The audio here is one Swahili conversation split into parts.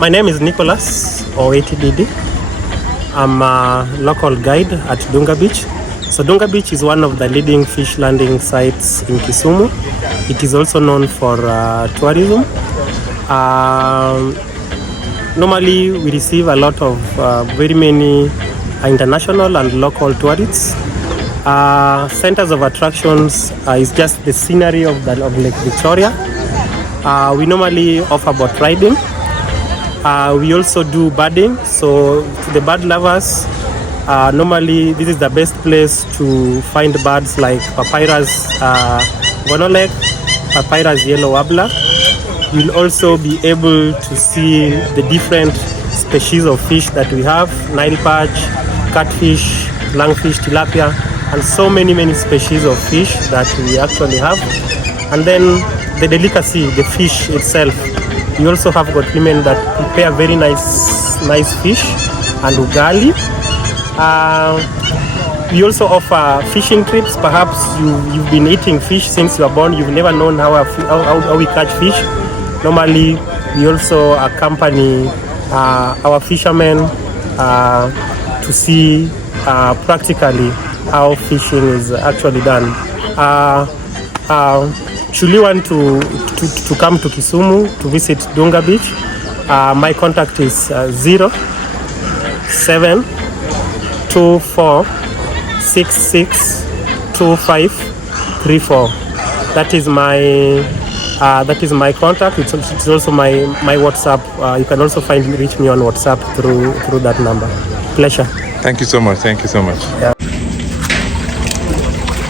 My name is Nicholas or ATDD. I'm a local guide at Dunga Beach. So Dunga Beach is one of the leading fish landing sites in Kisumu. It is also known for tourism. Normally we receive a lot of very many international and local tourists. Centers of attractions is just the scenery of Lake Victoria. We normally offer boat riding. We also do birding. So to the bird lovers, normally this is the best place to find birds like papyrus gonoleg, papyrus yellow warbler. You'll also be able to see the different species of fish that we have: Nile perch, catfish, lungfish, tilapia, and so many species of fish that we actually have. And then the delicacy, the fish itself. We also have got women that prepare very nice fish and ugali. We also offer fishing trips. Perhaps you've been eating fish since you were born. You've never known how we catch fish. Normally, we also accompany our fishermen to see practically how fishing is actually done. Should you want to come to Kisumu to visit Dunga Beach, my contact is 0724662534. That is my contact. It's also my WhatsApp. You can also reach me on WhatsApp through that number. Pleasure. Thank you so much. Yeah.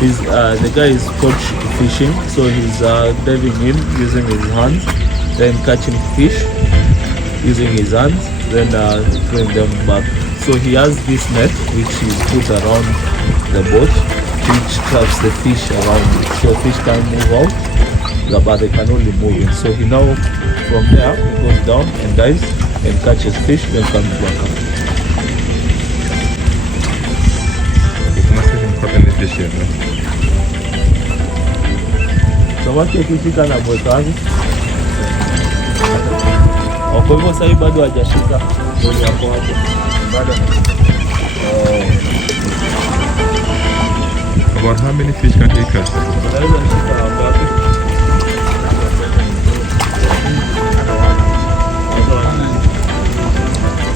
The guy is perch fishing, so he's diving in using his hands, then catching fish using his hands, then throwing them back. So he has this net which he put around the boat, which traps the fish around it. So fish can move out, but they can only move in. So he now, from there, he goes down and dives and catches fish, then comes back up. It must have been caught any fish here, no? Samaki akifika na bwekani. Kwa hivyo sasa bado hajashika ndio hapo hapo. Bado. About how many fish can he catch?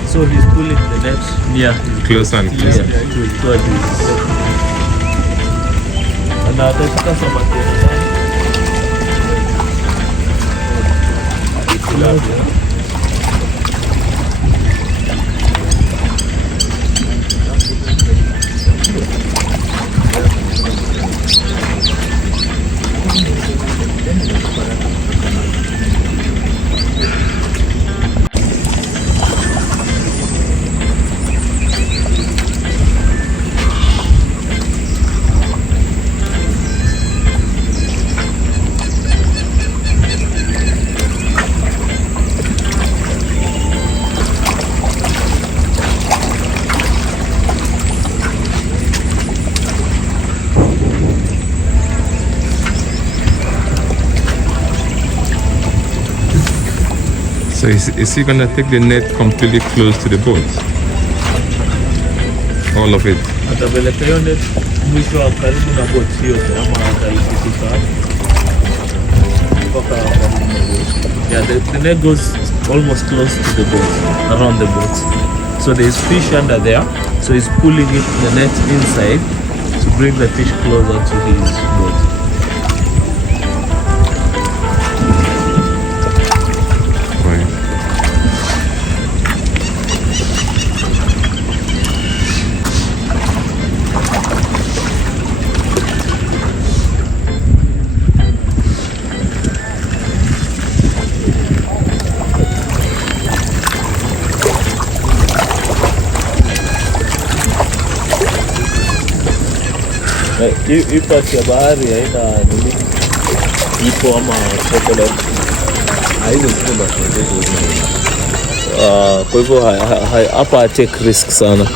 So he's pulling the net near closer and closer. Towards his. And atashika samaki. So is he gonna take the net completely close to the boat? All of it? Atapeleka hiyo net mwisho wa karibu na boat hiyo kama ataifikisha. Yeah, the net goes almost close to the boat, around the boat. So there is fish under there. So he's pulling the net inside to bring the fish closer to his boat. Hii part ya bahari haina nini ipo ama chocolate hizo zile kwa hivyo hapa take risk sana.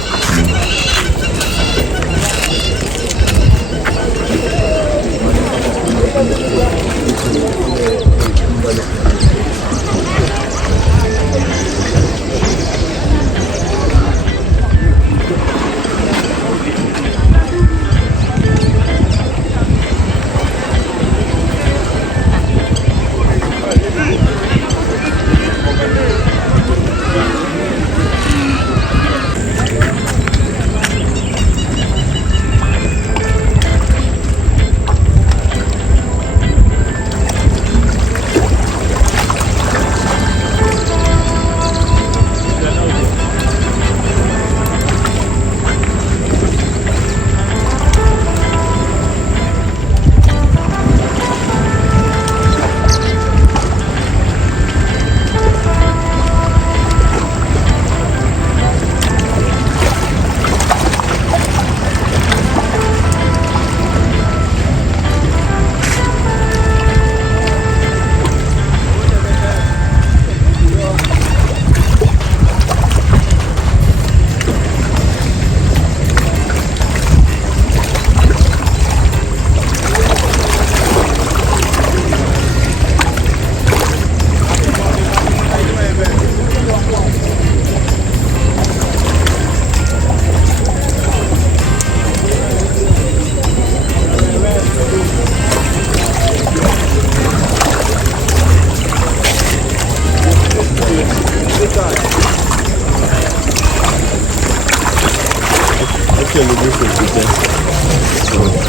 this is the best.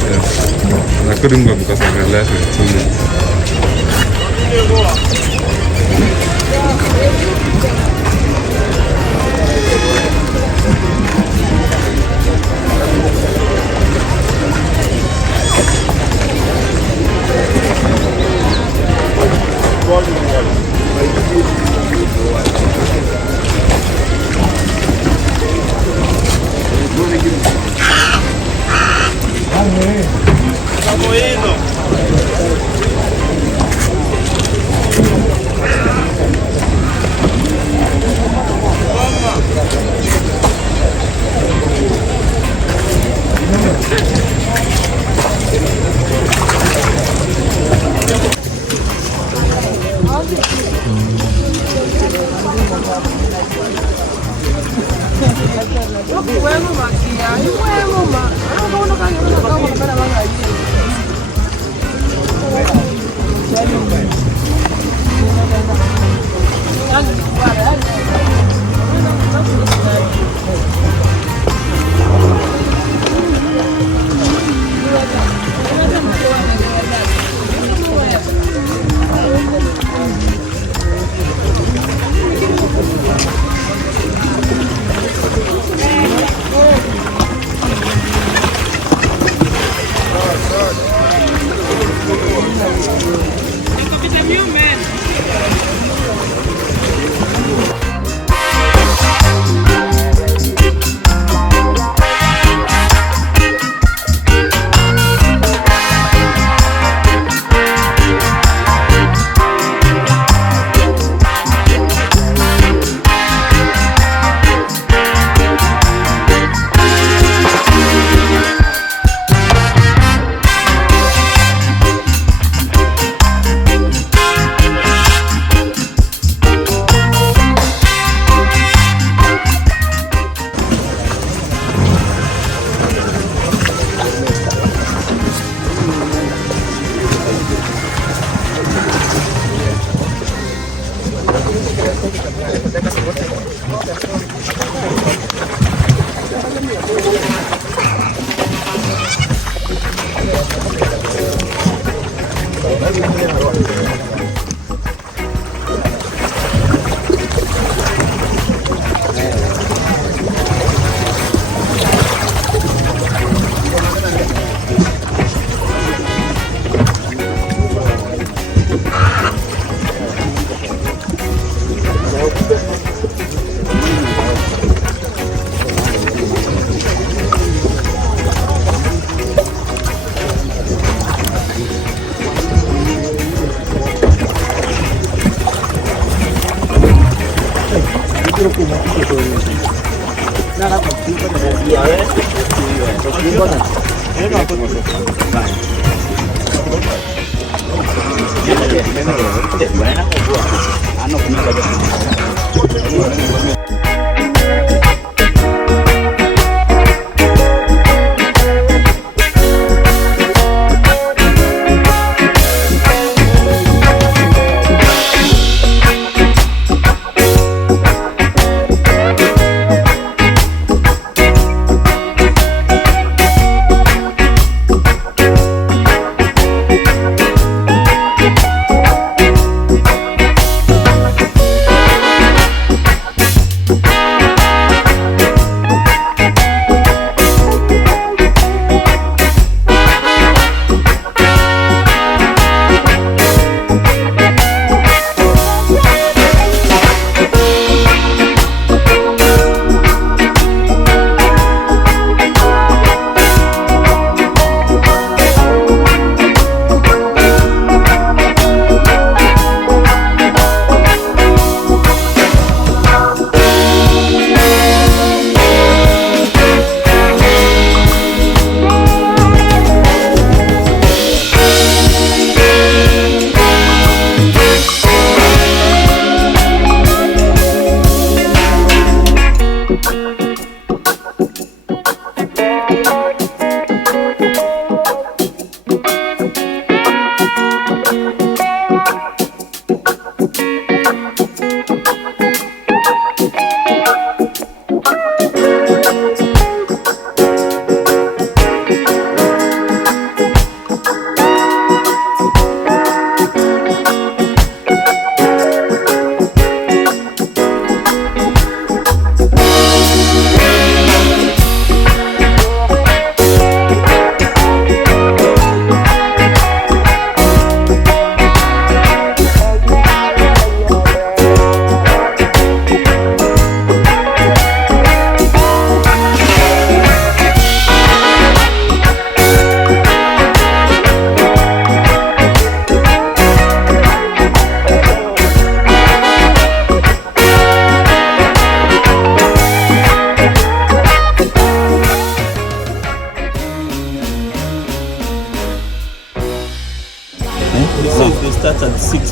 Yeah. I couldn't go because I realized it was too late.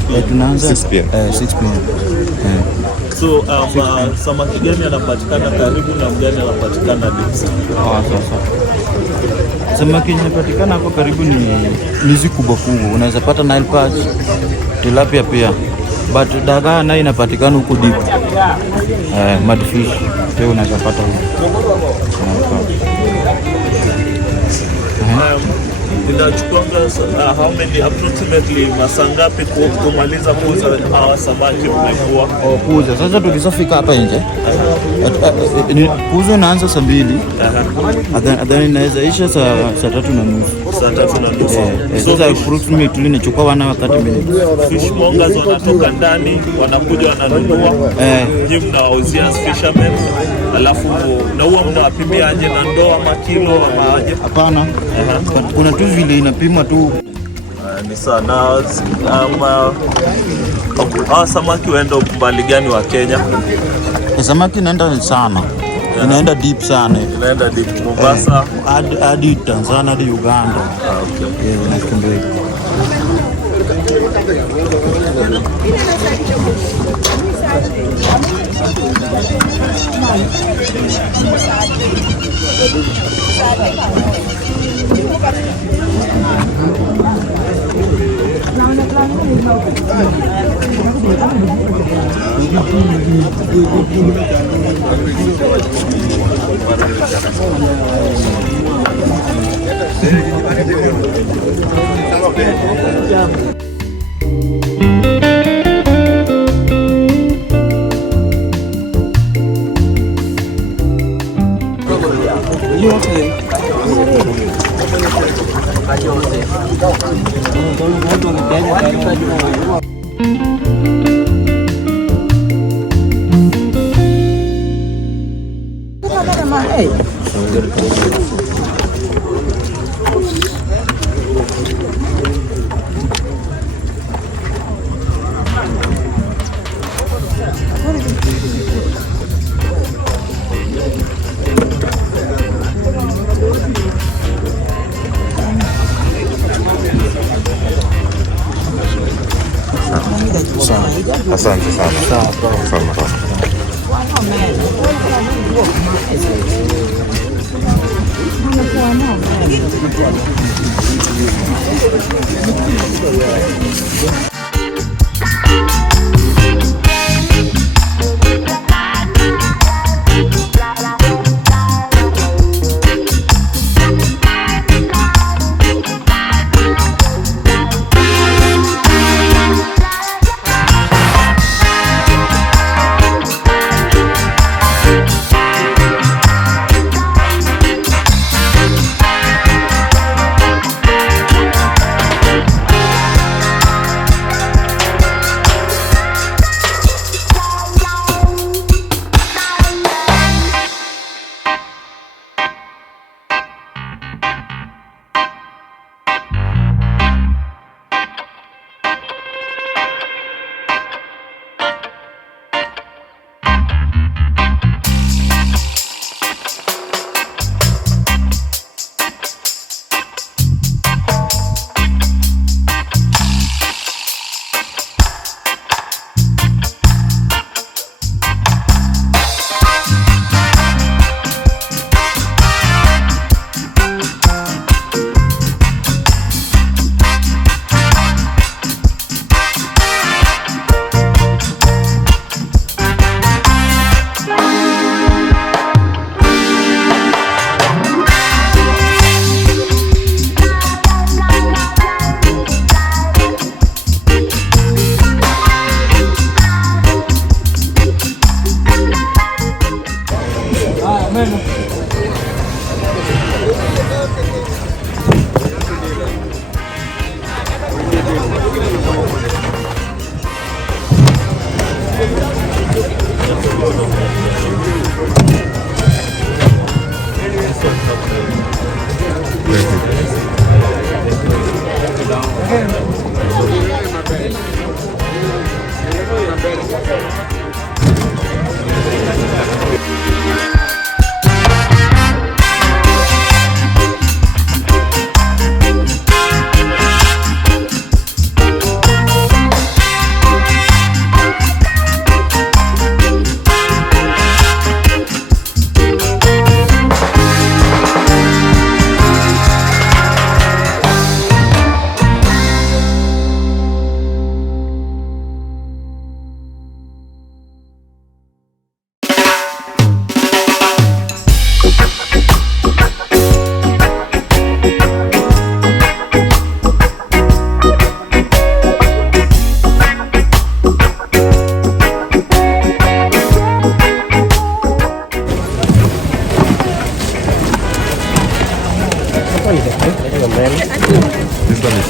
p.m. Tunaanza 6 p.m. 6 p.m. So samaki gani anapatikana karibu na mgani anapatikana deep sea? Sasa samaki inapatikana hapo karibu ni mizi kubwa kubwa, unaweza pata Nile Perch, Tilapia pia, but dagaa nayo inapatikana huko deep. Mudfish pia unaweza pata huko. Inachukua how many approximately masaa ngapi kumaliza kuuza hawa samaki mmekuwa? Kuuza sasa, tukisafika hapa nje kuuza inaanza saa 2, then inaweza isha saa 3:30. Saa 3:30. Sasa approximately inachukua 1 hour 30 minutes. Fishmongers wanatoka ndani wanakuja wananunua, nyinyi mnawauzia fishermen, alafu na huwa mnawapimia aje, na ndoo ama kilo ama aje? Hapana, kuna tu vile inapima tu. Ni sana. Hawa samaki waenda umbali gani wa Kenya? Samaki inaenda sana, inaenda deep sana, inaenda deep Mombasa hadi Tanzania hadi Uganda. Okay. Asante sana. Sawa.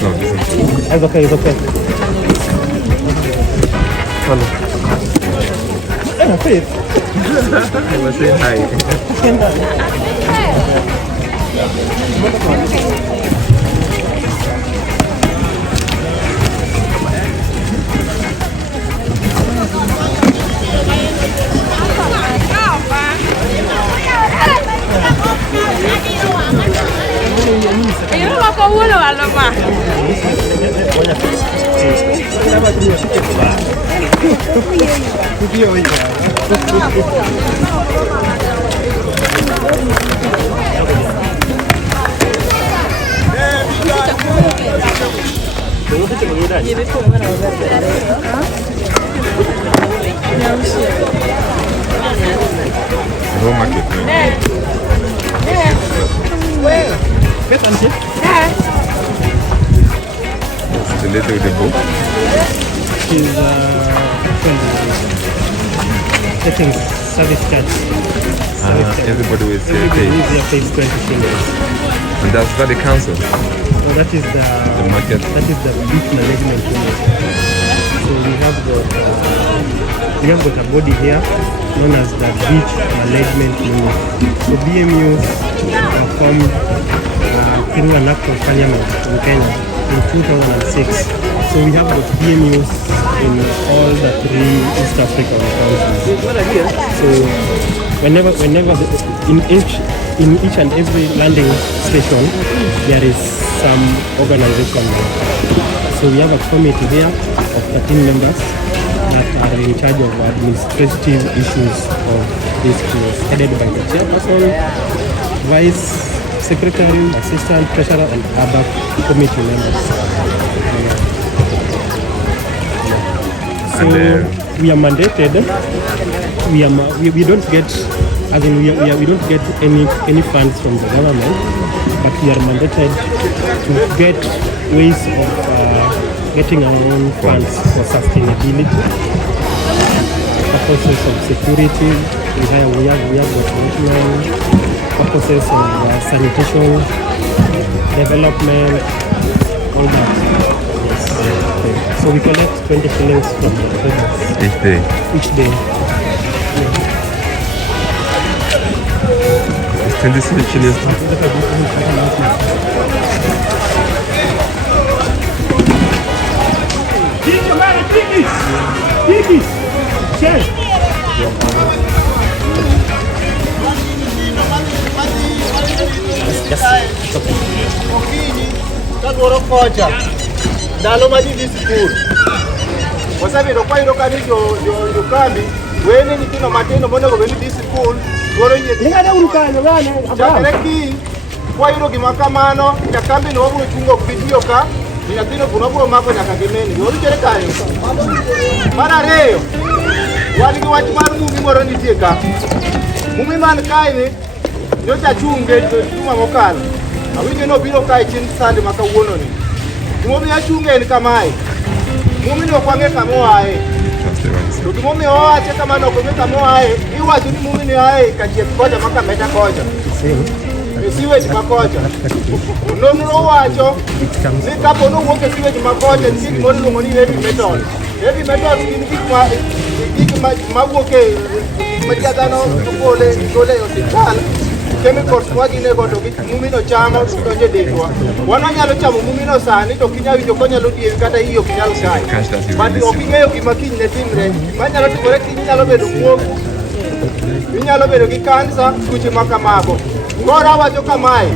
No, this is It's okay, it's okay. Follow. Yeah, please. I was saying hi. No market, right? The lady with the book. She's taking service charge. Everybody will say Everybody okay. here pays 20 shillings. And that's that the council. So that is the market. That is the beach management unit. So we have got a body here known as the beach management unit. So BMUs were formed through an act of parliament in Kenya in 2006. So we have got BMUs in all the 3 East African countries. So whenever in each and every landing station there is some organization. So we have a committee here of 13 members that are in charge of administrative issues of this place, headed by the chairperson, vice secretary, assistant treasurer, and other committee members. So we are mandated. We don't get, as in we don't get any funds from the government, but we are mandated to get ways of getting our own funds for sustainability, purposes of security. We have the purposes of sanitation, development, all that. Yes. Okay. So we collect 20 shillings from the residents Each day. each day. It's 27 shillings. Kagoro kocha ndalo ma ji school osebedo kwa iro kani jo kambi wene nyithindo matindo monego bed ni school goro chakre ki kwa iro gima kamano jakambi no wabiro chungo video ka nyithindo kuno biro mako nyaka gimeni goro chere kanyo. Mar ariyo wan gi wach mar mumi moro nitie ka. Mumi man kae ni nyocha chunge juma mokalo. Awinjo no biro kae chieng' Sunday ma kawuono ni. Gimomiyo achunge en kamae. Mumi no kwange kama oae. To gimomiyo owache kamano ok ong'e kama oae, iwacho ni mumi ni ae kachieth kocha ma Kameta kocha. E siwech ma kocha. Nonro wacho ni kapo nowuok e siwech ma kocha nitie gimoro iluongo ni heavy metal. Heavy metal gin gik mawuok e ma dhano gole e osiptal. Chemicals waginego to mumino chamo donjo dendwa. Wan nyalo chamo mumino sani to kinya winjo konyalo diewi kata iyo kinyalo sai. But ok ing'eyo gima kiny ne timre. Gima nyalo timore kiny nyalo bedo muofu. Inyalo bedo gi kansa, tuoche ma kamago. Koro awacho kamae.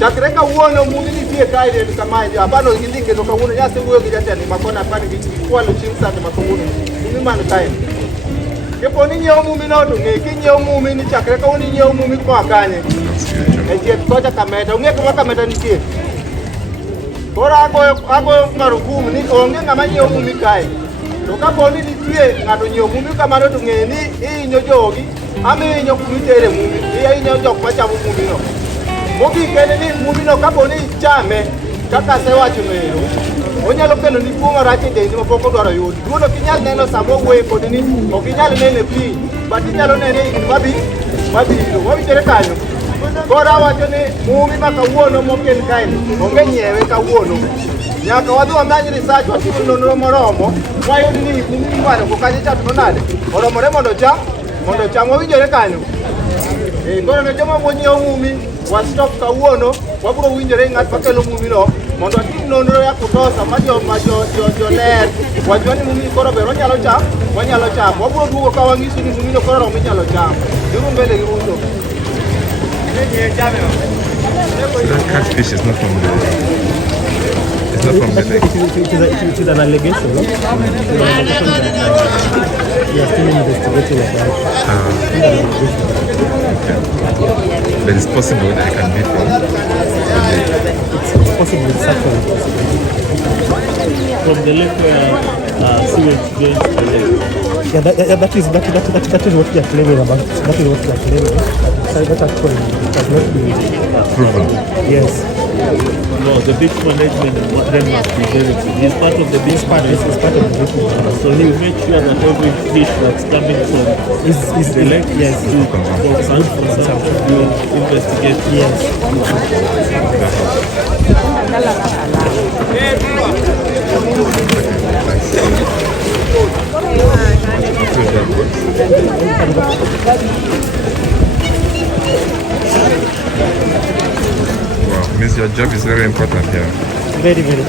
Chakre kawuono mumi nitie kae en kamae. Apano gidhi kendo kawuono nyase wuoyo gi jatend makona apani gi kwalo chieng' Sunday ma kawuono. Mumi man kae. Kepo ni nyiewo mumi no to ng'e kinyiewo mumi ni chakre ka uni nyiewo mumi kwa kanye e chieth kocha Kameta ung'e kama Kameta nitie. Koro agoyo marufuku ni onge ng'ama nyiewo mumi kae. To kapo ni nitie ng'ato nyiewo mumi kamano to ng'e ni ihinyo jogi ama ihinyo kumitere mumi. Ihinyo jok machamo mumi no. Mogik en ni mumi no kapo ni chame kaka asewacho mero. Onyalo kelo ni tuo marach e dendi mapok odwaro yudi. Tuono kinyal neno sama owuoyo kod ni ok inyal neno e piny, but inyalo neno e gini mabiro. Wawinjore kanyo. Koro awacho ni mumi ma kawuono mokel kae onge nyiewe kawuono. nyaka wadhi wamany research watim nonro moromo wayud ni mumi mwana kokanye cha tuno nade oromore mondo cham wawinjore kanyo. Koro ne joma monyiewo mumi wastop kawuono wabiro winjore ng'at makelo mumi no mondo atim nonro ya kutosha ma joler wajua ni mumi koro ber wanyalo chamo wabiro duogo ka wang'iso ni mumi no koro romo inyalo cham. Dhiuru mbele gi uso. That catfish is not from the... It's not from the lake. It is an allegation, no? It is an allegation that we are still investigating about. Okay. But it's possible that it can be from the lake. It's possible, it's actually possible. From the lake where sewage goes to the lake. Yeah, that is what we are claiming about. That is what we are claiming. So that actually has not been Proven. Yes. No, the beach management then must be verified. He's part of the beach management. This is part of the beach management. So he will make sure that every fish that's coming from is the lake yes. to consumption, you investigate. Yes. Wow, means your job is very important here. Very, very.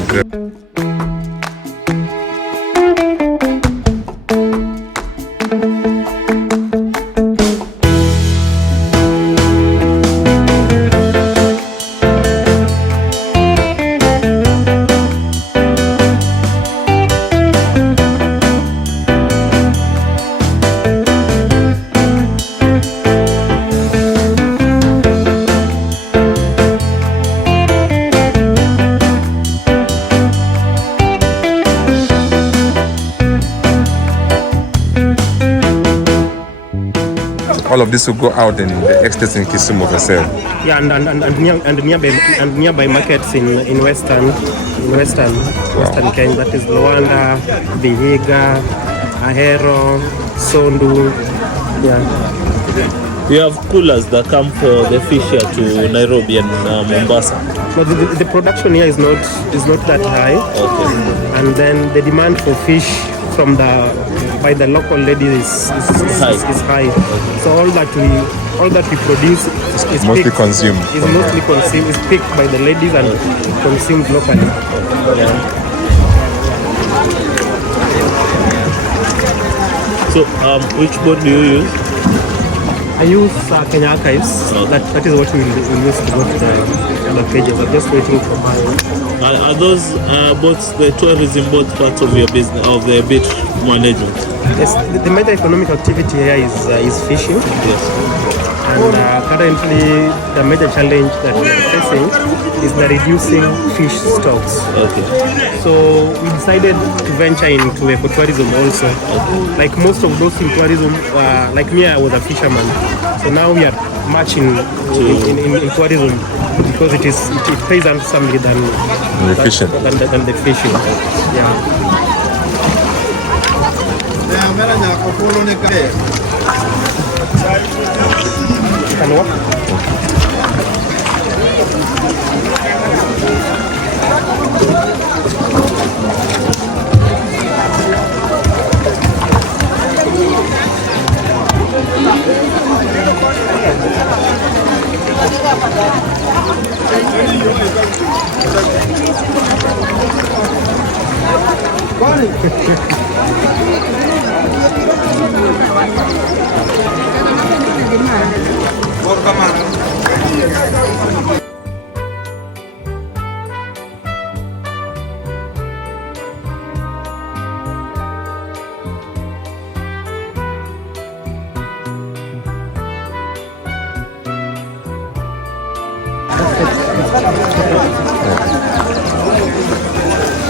All of this will go out in the estates in Kisumu for sale. Yeah, and nearby markets in western Kenya. That is Luanda, Vihiga, Ahero, Sondu. Yeah. We have coolers that come for the fish here to Nairobi and Mombasa. But the production here is not that high. Okay. And then the demand for fish from by the local ladies is high. So all that we produce is Mostly consumed. Is picked by the ladies and consumed locally. Yeah. So which boat do you use? I use Kenya Archives. That is what we use to go to the pages. I'm just waiting for my... Are those boats, the tourism boats, part of your business, of the beach management? Yes, the major economic activity here is fishing. Yes. And currently, the major challenge that we are facing is the reducing fish stocks. Okay. So we decided to venture into ecotourism also. Okay. Like most of those in tourism, like me, I was a fisherman. So now we are much in tourism because it pays handsomely than the fishing. Than the fishing. Yeah. Can what?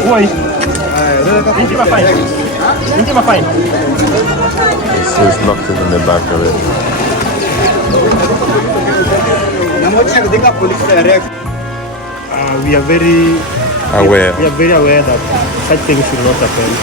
Oi. So it's locked in the back already. We are very aware. We are very aware that such things should not happen.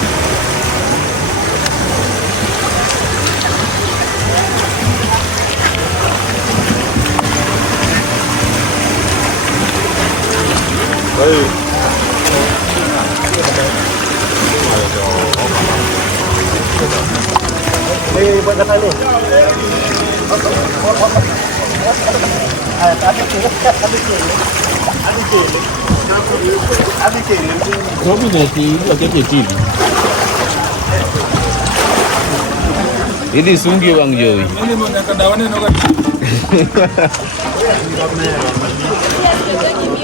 Ini sungguh Bang Joy.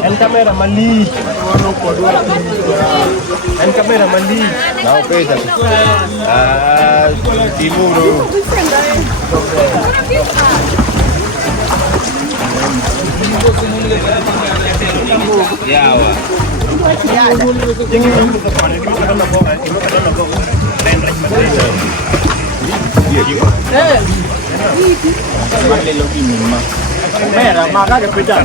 En kamera mali. En kamera mali. Now pesa. Timuru. Yawa. Mera, maga que pita.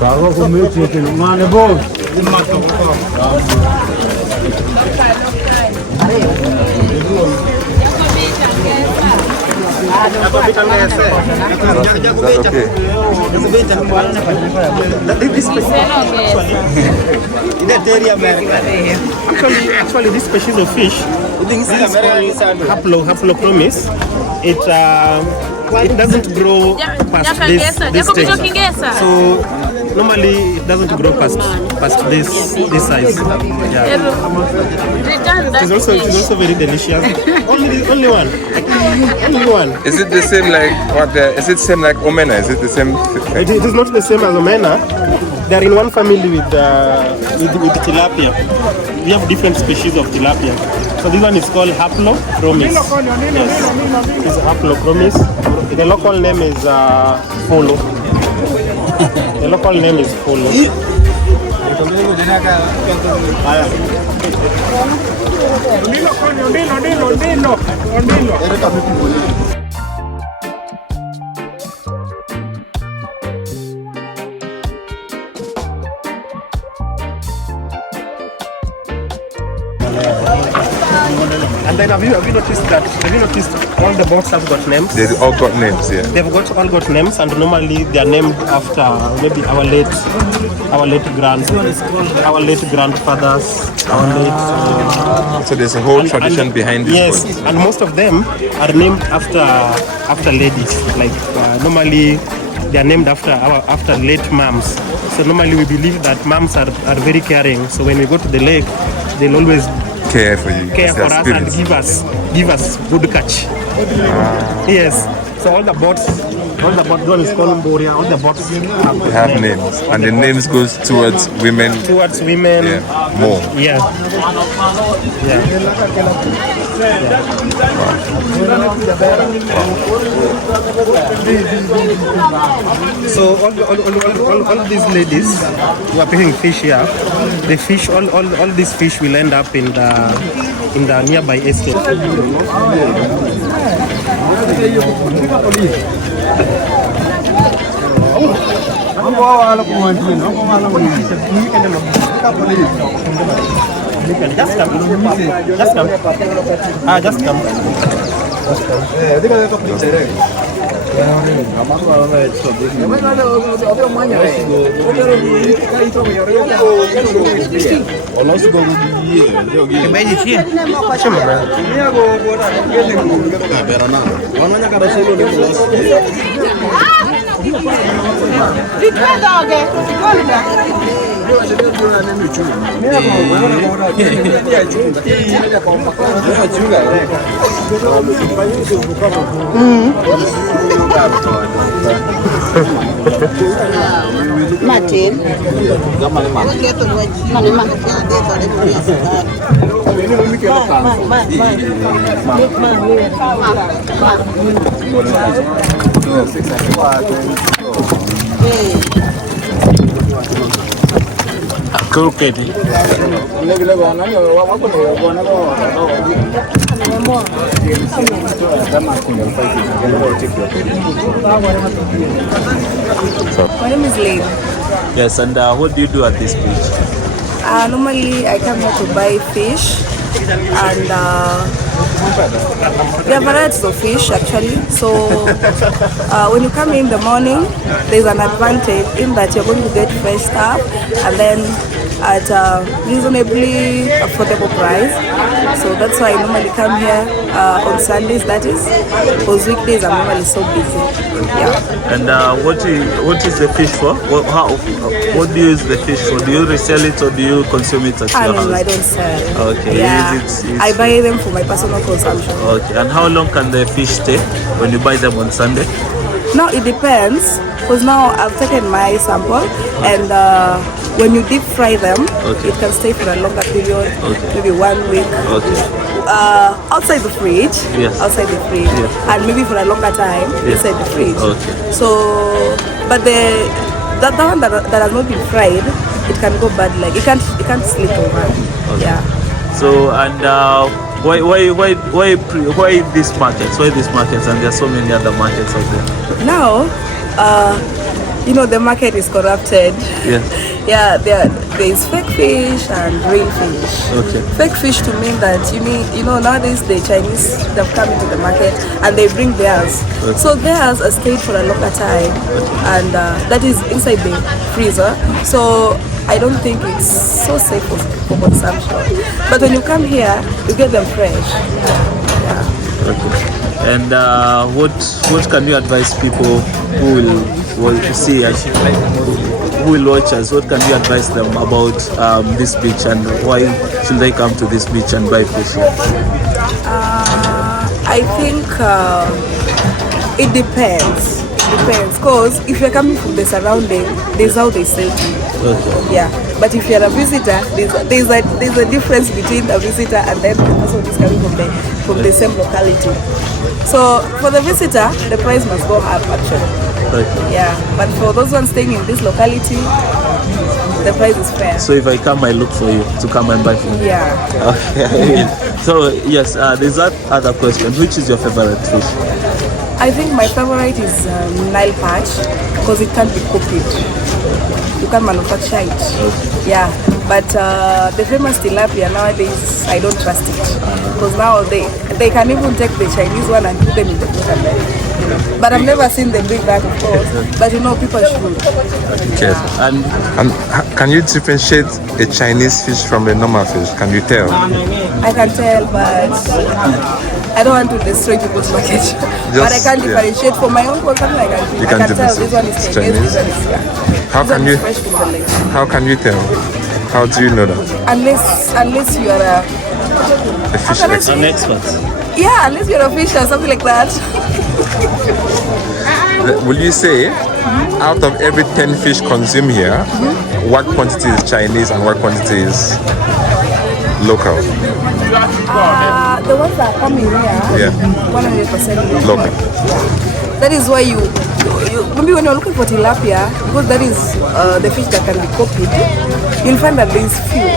Bago kumiti tinumane boss. Actually, this species of fish, this is called Haplochromis. It doesn't grow past this stage. So normally it doesn't grow past this size. Yeah. It is also very delicious. only one. Only one. Is it the same like what? Is it same like omena? Is it the same? It is not the same as omena. They are in one family with tilapia. We have different species of tilapia. So this one is called Haplochromis. Yes, it's Haplochromis. The local name is Folo. The local name is Folo. And then have you noticed that? Have you noticed all the boats have got names? They all got names, yeah. They've all got names, and normally they are named after maybe our late grandfathers, our late. So there's a whole tradition behind this. Yes, boat. and most of them are named after ladies. Like normally they are named after late moms. So normally we believe that moms are very caring. So when we go to the lake, they'll always Care for you. care for us and give us good catch. Yes. So all the boats, one is called Mboria, all the boats have names, and the names goes towards women. Towards women. Yeah, more. Yeah. Yeah. So all these ladies who are picking fish here, the fish, all these fish will end up in the nearby estate. Just come. Just come. Just come. Martin. Crooked. My name is Lane. Yes, and what do you do at this beach? Normally, I come here to buy fish, and there are varieties of fish actually. So when you come in the morning, there's an advantage in that you're going to get fresh stuff, and then at a reasonably affordable price. So that's why I normally come here on Sundays, that is, because weekdays I'm normally so busy. Yeah. And what is the fish for? What do you use the fish for? Do you resell it or do you consume it at your house? I don't sell. Okay. Yeah. It's I buy them for my personal consumption. Okay. And how long can the fish stay when you buy them on Sunday? Now it depends, because now I've taken my sample, and when you deep fry them, Okay. it can stay for a longer period, Okay. maybe 1 week. Okay. Outside the fridge, Yes. outside the fridge, Yes. and maybe for a longer time Yes. inside the fridge. Okay. So, but the one that has not been fried, it can go bad. Like it can't sleep over. Okay. Yeah. So and why this market? Why this market? And there are so many other markets out there. Now, the market is corrupted. Yeah. Yeah, there is fake fish and real fish. Okay. Fake fish to mean that nowadays the Chinese, they've come into the market and they bring theirs. Okay. So theirs are stayed for a longer time, and that is inside the freezer. So I don't think it's so safe for consumption. But when you come here, you get them fresh. Yeah. Okay. And what can you advise people who will see who will watch us? What can you advise them about this beach, and why should they come to this beach and buy fish? I think it depends. Because if you're coming from the surrounding, there's how they sell to you. Okay. Yeah, but if you're a visitor, there's a difference between a visitor and then the person who's coming from the same locality. So for the visitor, the price must go up actually. Okay. Yeah, but for those ones staying in this locality, the price is fair. So if I come, I look for you to come and buy food. Yeah. Okay. So yes, there's that other question. Which is your favorite fish? I think my favorite is Nile Perch, because it can't be copied. You can manufacture it. Okay. Yeah, but the famous Tilapia nowadays, I don't trust it, because now they can even take the Chinese one and put them in the boat. But I've never seen them doing that, of course. But people should. Okay. Yeah. And can you differentiate a Chinese fish from a normal fish? Can you tell? I can tell, but I don't want to destroy people's market. But I can differentiate for my own consumption. I can tell this one is Chinese, this one is fresh from the lake. How can you tell? How do you know that? Unless you are A fish expert. an expert. yeah, unless you're a fish or something like that. Will you say, out of every 10 fish consumed here, what quantity is Chinese and what quantity is local? The ones that are coming here, 100% Local. That is why you maybe when you're looking for tilapia, because that is the fish that can be copied, you'll find that there is few,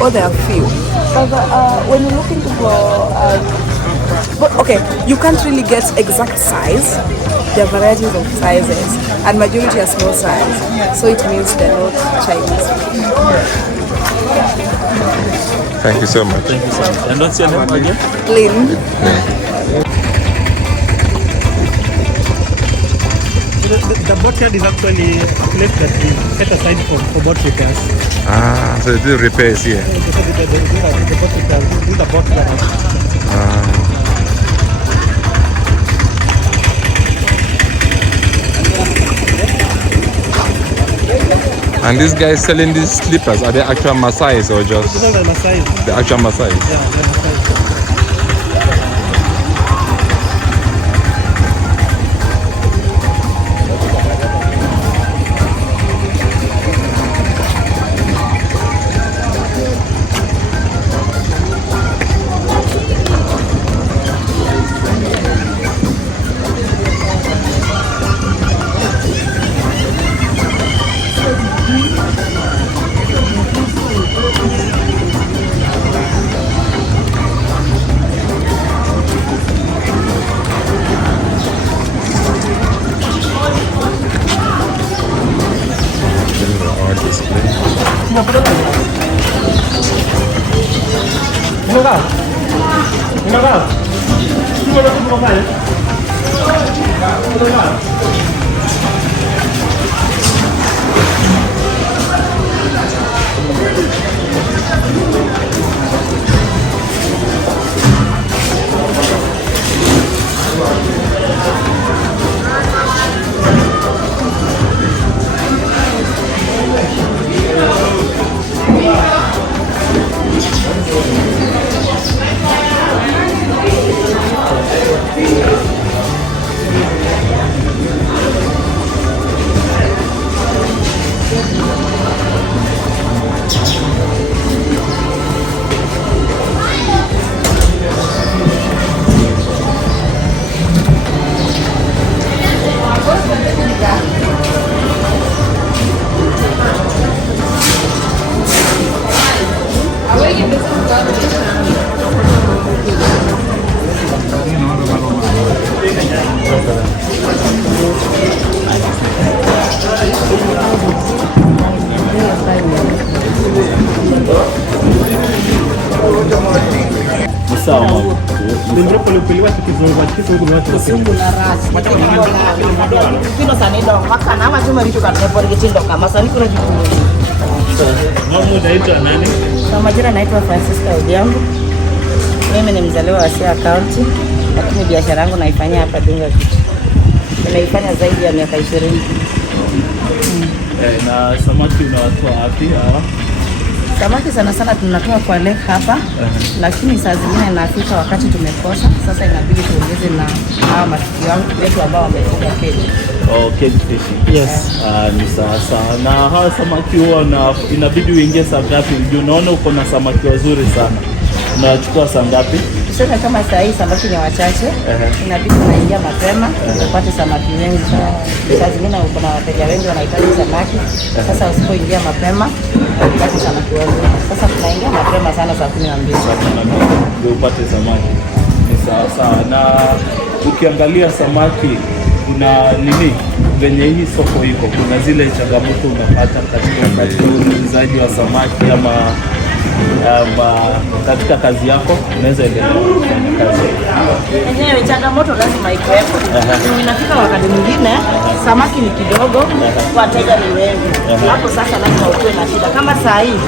or there are few. But when you're looking for, okay, you can't really get exact size. There are varieties of sizes, and majority are small size. So it means they're not Chinese. Thank you so much. Thank you so much. And what's your name again? Lynn. The boatyard is actually a place that is set aside for boat repairs. Ah, so they do repairs here. The boat repairs, this is the boatyard. And these guys selling these slippers, are they actual Maasai's or just These are the Maasai's. the actual Maasai's? Yeah, the Maasai's. Kisumu na rasi. Kino sanido makana ama chuma vitu kanepori kitindo kama sani kuna jitu. Mama unaitwa nani? Kwa majina naitwa Freshest. Mimi ni mzaliwa wa Siaya County, lakini biashara yangu naifanyia hapa Dunga Beach. Nimeifanya zaidi ya miaka 20. Na samaki unawatoa wapi hawa? Samaki sana sana tunatoa kwa lake hapa, lakini saa zingine inafika wakati tumekosa, sasa inabidi tuongeze na hawa marafiki wangu wetu ambao wamefuga cage. Oh, cage fishing. Yes. Ni sawa. Na hawa samaki huwa inabidi uingie saa ngapi? Unaona uko na samaki wazuri sana. Unachukua saa ngapi? Tuseme kama saa hii samaki ni wachache, inabidi unaingia mapema upate samaki wengi. Saa zingine uko na wateja wengi wanahitaji samaki, sasa usipoingia mapema upate samaki wazuri. Sasa tunaingia mapema sana saa 12 ndio upate samaki. Ni sawa. Na ukiangalia samaki kuna nini venye hii soko iko, kuna zile changamoto unapata katika uuzaji wa samaki ama katika kazi yako unaweza endelea kufanya kazi. Yenyewe changamoto lazima ikuwepo. Inafika wakati mwingine samaki ni kidogo, wateja ni wengi. Hapo sasa lazima uwe na shida. Kama saa hii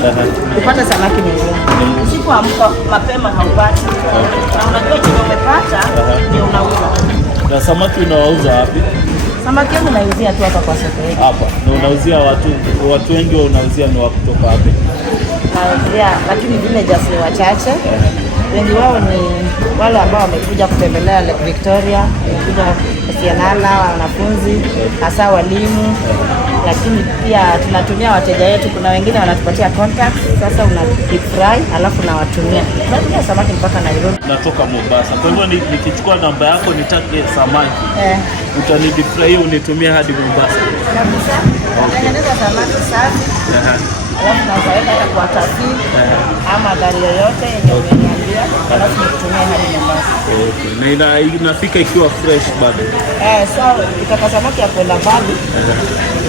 kupata samaki ni ngumu. Usipoamka mapema haupati. Na unajua kile umepata ndio unauza. Na samaki unawauza wapi? Samaki yangu nauzia tu hapa kwa soko yetu. Hapa. Na unauzia watu wengi unauzia ni wa kutoka wapi? Nauzia lakini villagers ni wachache. Wengi wao ni wale ambao wamekuja kutembelea Lake Victoria, wamekuja kusianana wanafunzi, hasa walimu. Lakini pia tunatumia wateja wetu, kuna wengine wanatupatia contacts, sasa unakifry alafu nawatumia. Tunatumia samaki mpaka Nairobi. Natoka Mombasa. Kwa hivyo nikichukua namba yako nitake samaki. Utanidifray unitumia hadi Mombasa. Kabisa. Natengeneza samaki safi. Alafu naweza hata kwa taxi ama gari yoyote yenye umeniambia, alafu nitumie hadi Mombasa. Okay. Na inafika ikiwa fresh bado. So ukitaka samaki ya kwenda bado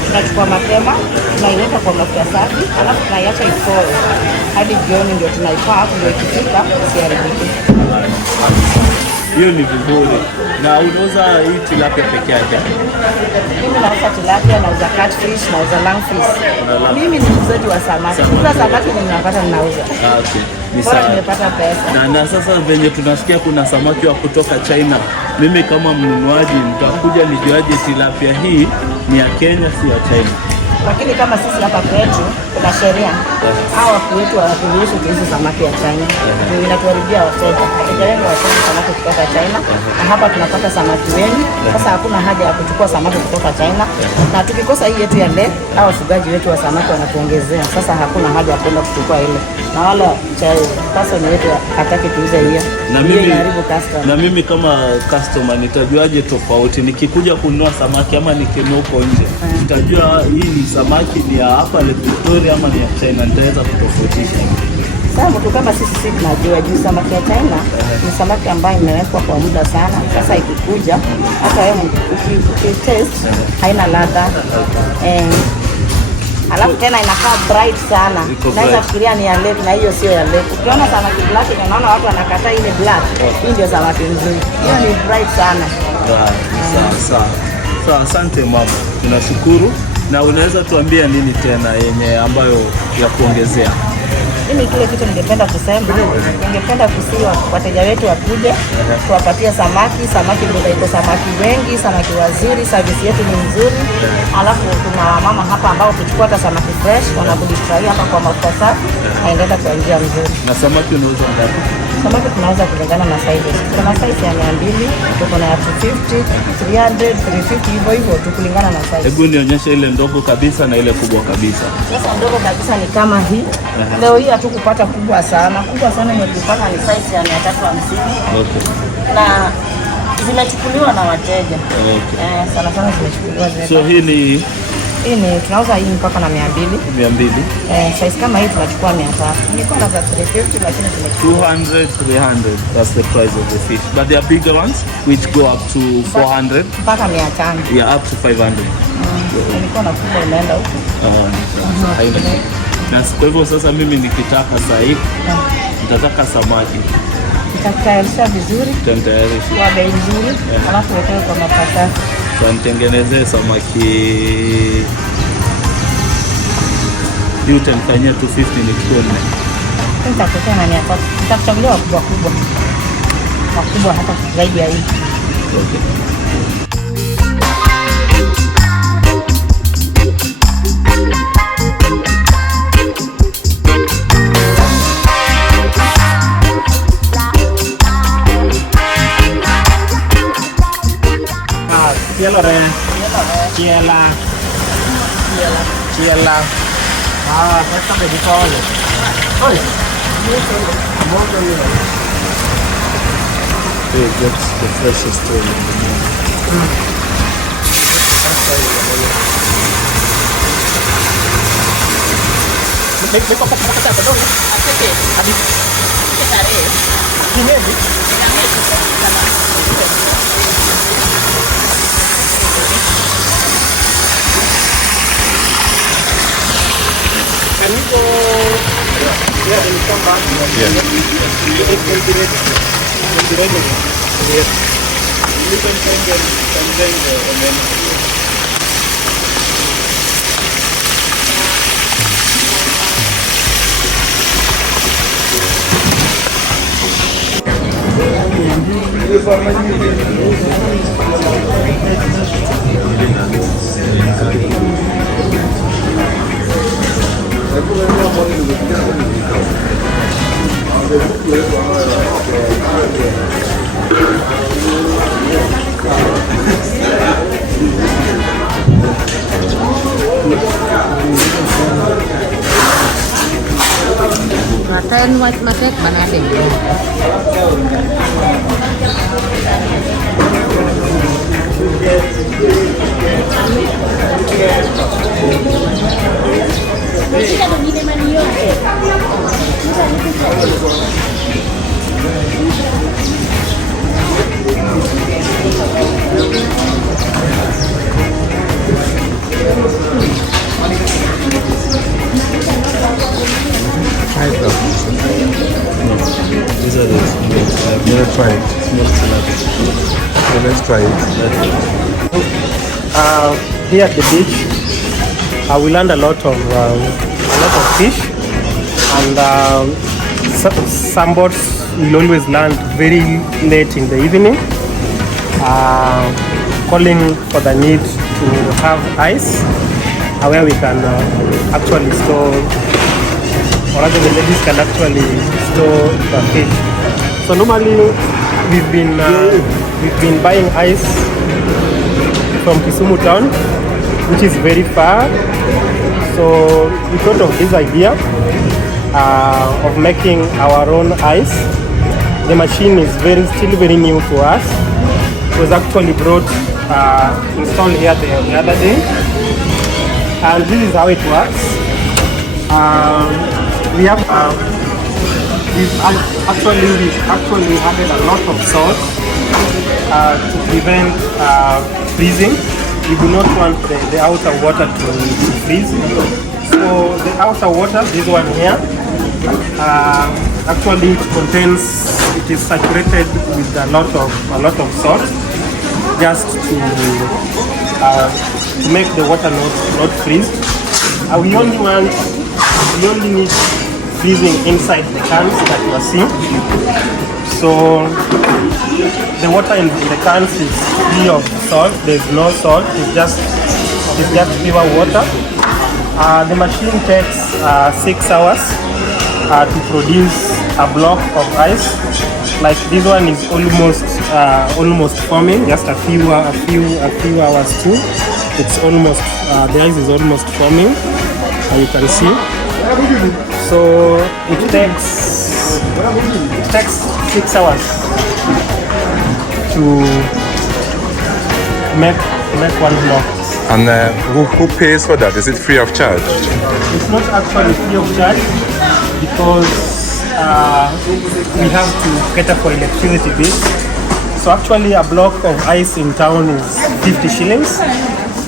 tunachukua mapema, tunaiweka kwa mafuta safi, alafu tunaiacha ipoe hadi jioni, ndio tunaipack, ndio ikifika isiharibike. Hiyo ni vizuri. Na unauza hii tilapia peke yake? Mimi nauza tilapia, nauza catfish, nauza langfish. Mimi ni muuzaji wa samaki. Kila samaki ninapata ninauza. Okay. Ni sawa. Nimepata pesa. Na sasa venye tunasikia kuna samaki wa kutoka China. Mimi kama mnunuaji nitakuja nijuaje tilapia hii ni ya Kenya si ya China? Lakini kama sisi hapa kwetu kuna sheria, hao watu wetu hawaturuhusu tuuze samaki ya China. Inatuharibia wateja. Wateja wengi wanataka samaki kutoka China, na hapa tunapata samaki wengi. Sasa hakuna haja ya kuchukua samaki kutoka China, na tukikosa hii yetu ya leo, hao wafugaji wetu wa samaki wanatuongezea. Sasa hakuna haja ya kwenda kuchukua ile, na wala person wetu hataki tuuze hiyo. Na mimi kama customer nitajuaje tofauti nikikuja kununua samaki ama nikinunua huko nje? Nitajua hii ni samaki ni ya hapa Victoria ama ni ya China, nitaweza kutofautisha. Sasa mtu kama sisi tunajua juu samaki ya China ni samaki ambayo imewekwa kwa muda sana. Sasa ikikuja hata wewe ukitaste haina ladha. Alafu tena inakaa bright sana. Naweza kufikiria ni ya lake, na hiyo sio ya lake. Ukiona samaki black na unaona watu wanakataa ile black, hii ndio samaki nzuri. Hiyo ni bright sana. Sawa, asante mama. Tunashukuru. Na unaweza tuambia nini tena yenye ambayo ya kuongezea? Mimi kile kitu ningependa kusema, ningependa kusiwa wateja wetu wakuje, tuwapatie samaki ndio iko samaki wengi, samaki wazuri, service yetu ni nzuri. Alafu kuna wamama hapa ambao kuchukua hata samaki fresh wanakujifurahia hapa kwa mafuta safi, na inaenda kwa njia nzuri. Na samaki unauza ngapi? Samaki tunauza kulingana na sizes. Kuna size ya 200, tuko na ya 250, 300, 350 hivyo tu kulingana na size. Hebu nionyeshe ile ndogo kabisa na ile kubwa kabisa. Sasa ndogo kabisa ni kama hii. Leo hii hatukupata kubwa sana. Kubwa sana nimepata ni size ya 350. Okay. Na zimechukuliwa na wateja. Okay. Sana zimechukuliwa zile. So hii ni tunauza hii mpaka na 200. 200. Size kama hii tunachukua 300. Nilikuwa na 350 lakini tumechukua 200, 300. That's the price of the fish. But there are bigger ones which go up to 400 mpaka 500. Yeah, up to 500. Nilikuwa na kubwa imeenda huko. Na kwa hivyo sasa mimi nikitaka saa hii nitataka samaki. Nitatayarisha vizuri. Nitayarisha kwa bei nzuri, alafu wekae kwa mafuta. So nitengenezee samaki. Hii utanifanyia 250 nichukue. Nitakuletea na 300. Nitakuchagulia wakubwa hata zaidi ya hii. Okay. Chiela. Questa è di pollo. Molto bene. That's the freshest one. Can we go? Yeah, then come back. Yeah. Yes. You can send them and then Tên white market banana. So let's try it. Here at the beach, we land a lot of fish, and some boats will always land very late in the evening, calling for the need to have ice where we can actually store, or rather the ladies can actually store the fish. So normally we've been buying ice from Kisumu town, which is very far. So we thought of this idea of making our own ice. The machine is still very new to us. It was actually installed here the other day, and this is how it works. We've actually added a lot of salt to prevent freezing. We do not want the outer water to freeze. So the outer water, this one here, actually it is saturated with a lot of salt, just to make the water not freeze. We only need freezing inside the cans that you are seeing. So the water in the cans is free of salt. There's no salt. It's just pure water. The machine takes 6 hours to produce a block of ice. Like this one is almost forming. Just a few hours too. It's almost the ice is almost forming. You can see. So it takes 6 hours to make one block. And who pays for that? Is it free of charge? It's not actually free of charge, because we have to cater for electricity bills. So actually a block of ice in town is 50 shillings,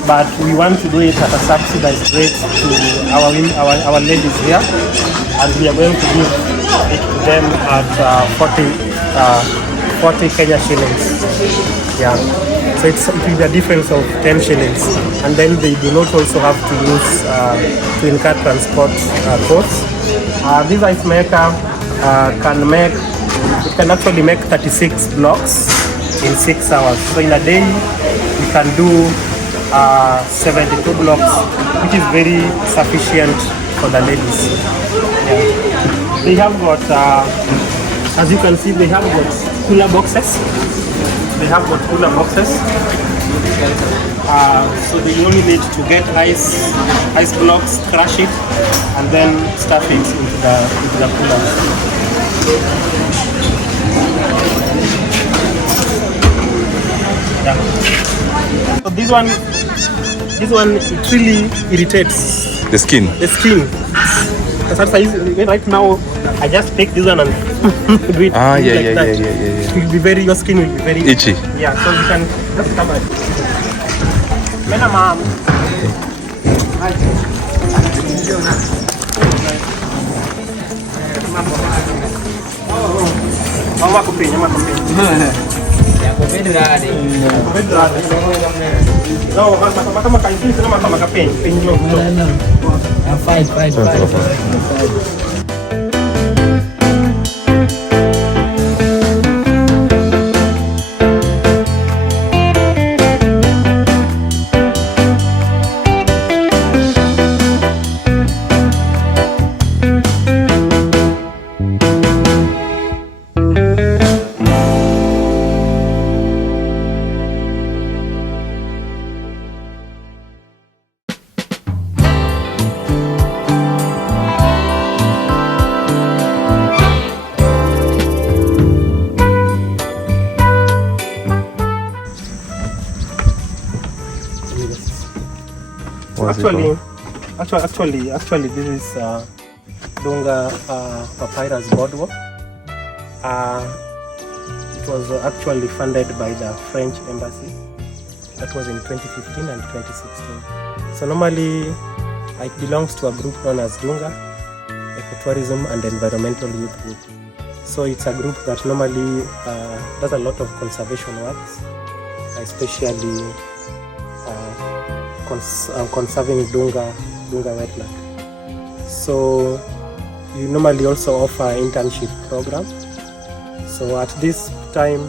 but we want to do it at a subsidized rate to our ladies here, and we are going to give it to them at 40 Kenya shillings. Yeah. So it will be a difference of 10 shillings, and then they do not also have to use to incur transport costs. This ice maker can actually make 36 blocks in 6 hours. So in a day we can do 72 blocks, which is very sufficient for the ladies. Yeah. They have got, as you can see, they have got cooler boxes. So they only need to get ice blocks, crush it, and then stuff it into the cooler. Yeah. So this one it really irritates the skin. Right now, I just take this one and do it. Yeah. It will be your skin will be very itchy. Yeah, so you can just cover it. Mena mom. Mama kupenya. Ya kupenda no, kama kaisi sana kama kapenya. Penyo. Fight. Actually, this is Dunga Papyrus Boardwalk. It was actually funded by the French embassy. That was in 2015 and 2016. So normally, it belongs to a group known as Dunga Ecotourism and Environmental Youth Group. So it's a group that normally does a lot of conservation works, especially conserving Dunga wetland. So you normally also offer internship program. So at this time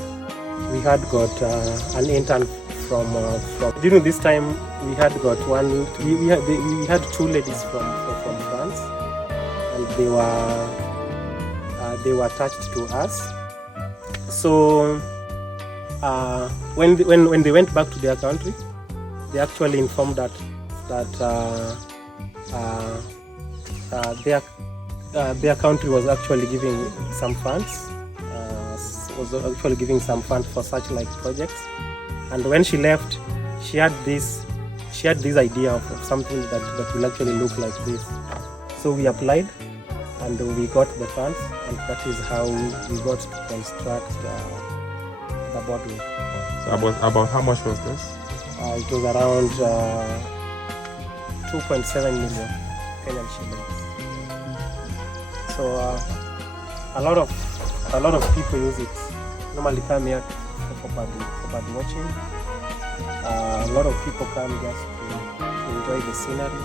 we had got an intern from during this time we had got we had 2 ladies from France, and they were attached to us. So when they went back to their country, they actually informed that their country was actually giving some funds, for such like projects. And when she left, she had this idea of something that will actually look like this. So we applied and we got the funds, and that is how we got to construct the boardwalk. So about how much was this? It was around 2.7 million Kenyan shillings. So a lot of people use it. Normally come here for bird watching. A lot of people come just to enjoy the scenery.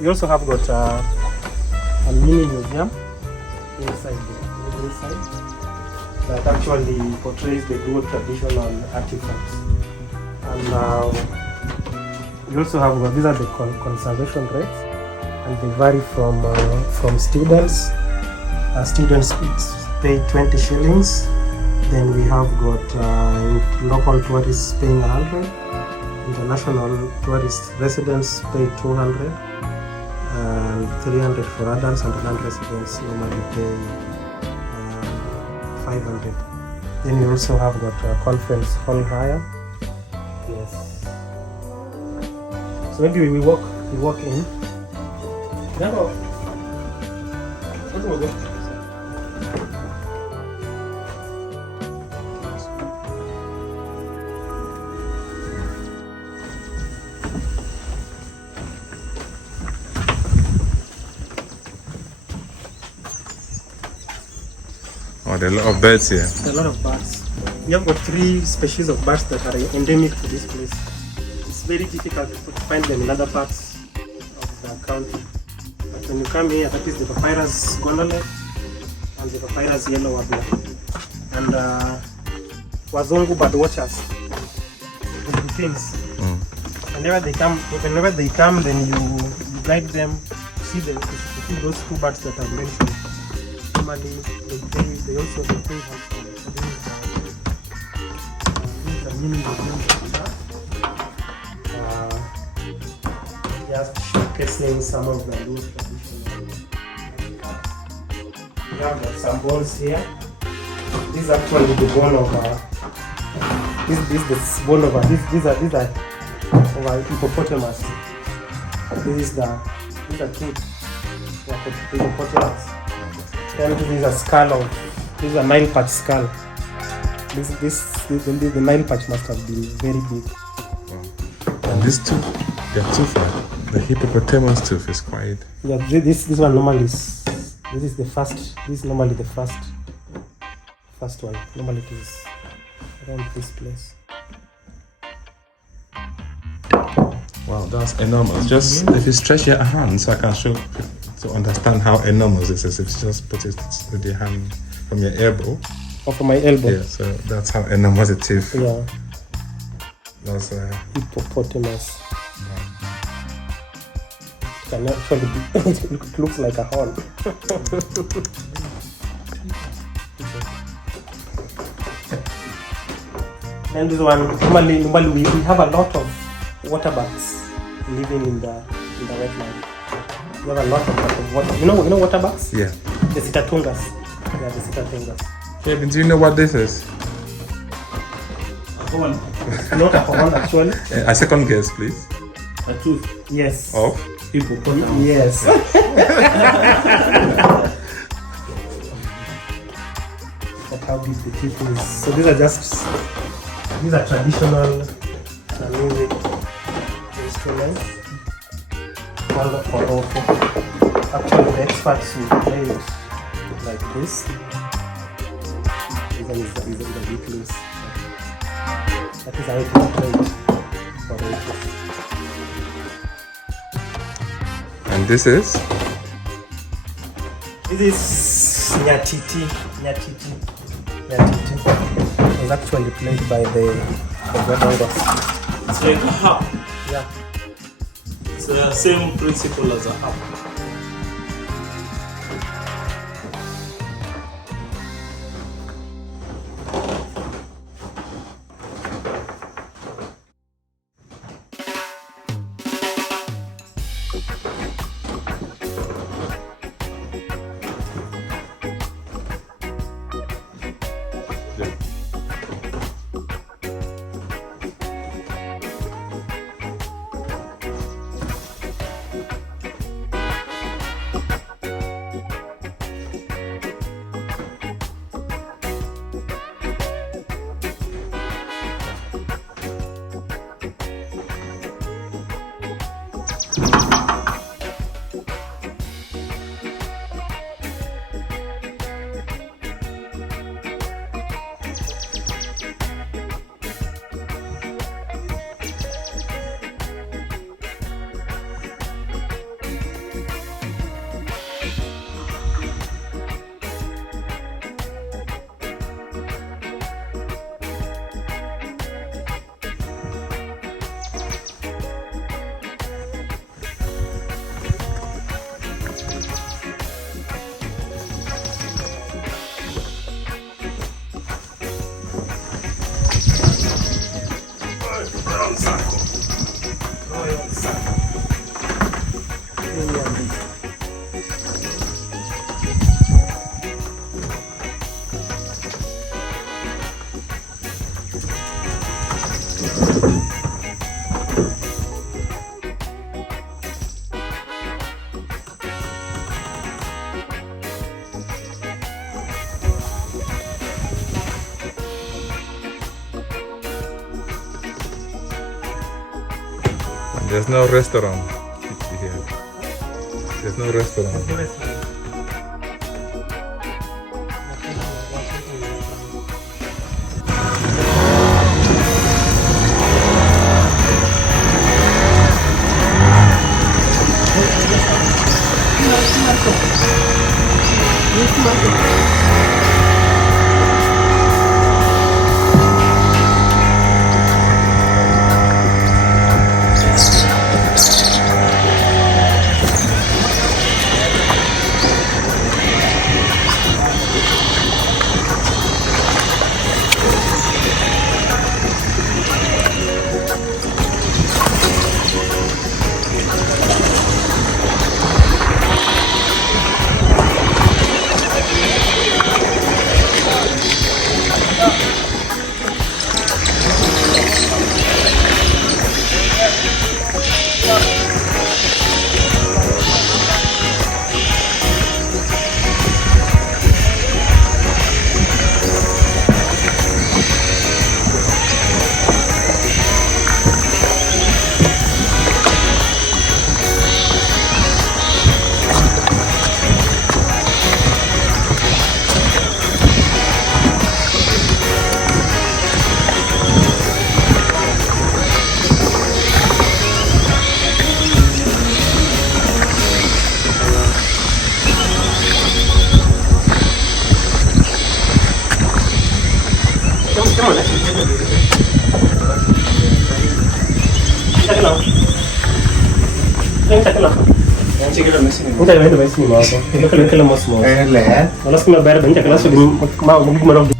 We also have got a mini museum inside that actually portrays the dual traditional artifacts. And we also have got, these are the conservation rates, and they vary from students. Students pay 20 shillings. Then we have got local tourists paying 100. International tourist residents pay 200. And 300 for adults, and non-residents normally pay 500. Then we also have got a conference hall hire. Yes. So maybe we walk in. Oh, there are a lot of birds here. There are a lot of birds. We have got 3 species of birds that are endemic to this place. It's very difficult to find them in other parts of the county. But when you come here, that is the papyrus gondolet and the papyrus yellow warbler. And Wazungu bird watchers, the things. Whenever they come, then you guide them to see those 2 birds that I mentioned. Normally, they also pay handsome. So these are mini just showcasing some of the loose traditional. We have some bones here. This is actually the bone of these are of a hippopotamus. These are tooth of hippopotamus. Then this is a skull this is a Nile perch skull. The Nile perch must have been very big. And this tooth, the tooth, the hippopotamus tooth is quite. Yeah, this one normally is. This is the first. This is normally the first one. Normally it is around this place. Wow, that's enormous. Just if you stretch your hand, so I can show to understand how enormous this is. If you just put it with your hand from your elbow. Or from my elbow. Yeah, so that's how enormous it is. Yeah. That's hippopotamus. It can actually be. It looks like a horn. And this one, normally we have a lot of water bugs living in the wetland. We have a lot of water. You know water bugs? Yeah. The sitatungas. Yeah, the sitatungas. Kevin, do you know what this is? A horn. Not a horn, actually. A second guess, please. A tooth. Yes. Of? Hippopotamus. Yes. That's how big the teeth is. So these are traditional music instruments. Called colourful. Actually, the experts will play it like this. Even is a bit loose. That is how it will play it for the edges. And this is? This is nyatiti. It was actually played by the Dongas. It's like a harp. Yeah. It's the same principle as a harp. There's no restaurant here. There's no restaurant. Kita main main semua apa? Kita kalau mau semua. Kalau semua bayar banyak kelas di mau mungkin mau